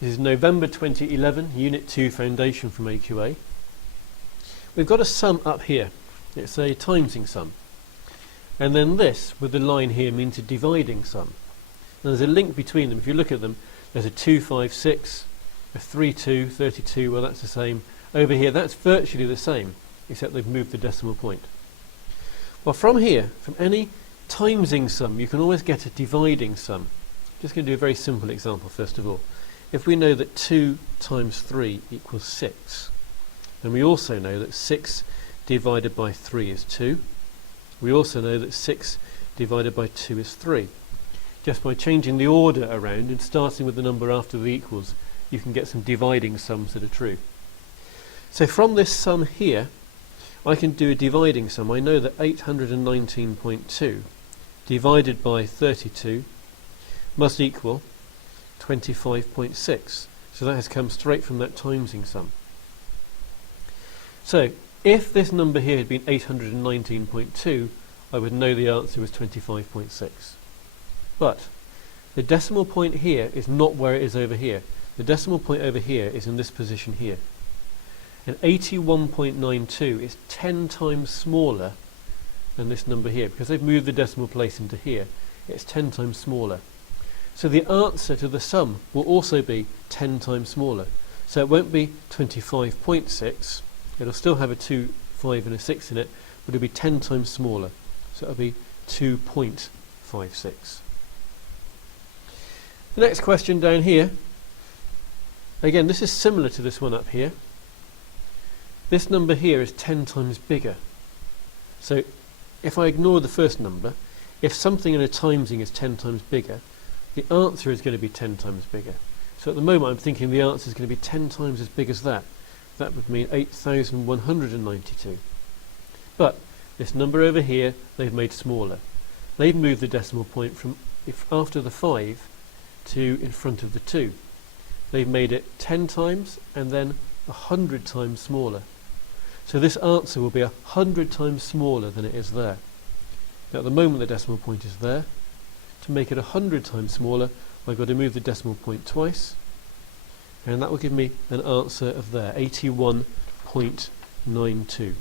This is November 2011, Unit 2 Foundation from AQA. We've got a sum up here. It's a timesing sum. And then this, with the line here, means a dividing sum. And there's a link between them. If you look at them, there's a 256, a 32, 32, well that's the same. Over here, that's virtually the same, except they've moved the decimal point. Well, from here, from any timesing sum, you can always get a dividing sum. Just going to do a very simple example first of all. If we know that 2 times 3 equals 6, then we also know that 6 divided by 3 is 2. We also know that 6 divided by 2 is 3. Just by changing the order around and starting with the number after the equals, you can get some dividing sums that are true. So from this sum here, I can do a dividing sum. I know that 819.2 divided by 32 must equal 25.6. So that has come straight from that timesing sum. So if this number here had been 819.2, I would know the answer was 25.6. But the decimal point here is not where it is over here. The decimal point over here is in this position here. And 81.92 is 10 times smaller than this number here. Because they've moved the decimal place into here, it's 10 times smaller. So the answer to the sum will also be 10 times smaller. So it won't be 25.6. It'll still have a 2, 5 and a 6 in it, but it'll be 10 times smaller. So it'll be 2.56. The next question down here, again this is similar to this one up here. This number here is 10 times bigger. So if I ignore the first number, if something in a timesing is 10 times bigger, the answer is going to be 10 times bigger. So at the moment I'm thinking the answer is going to be 10 times as big as that. That would mean 8,192. But this number over here they've made smaller. They've moved the decimal point from after the 5 to in front of the 2. They've made it 10 times and then 100 times smaller. So this answer will be 100 times smaller than it is there. Now at the moment the decimal point is there. To make it 100 times smaller, I've got to move the decimal point twice, and that will give me an answer of there, 81.92.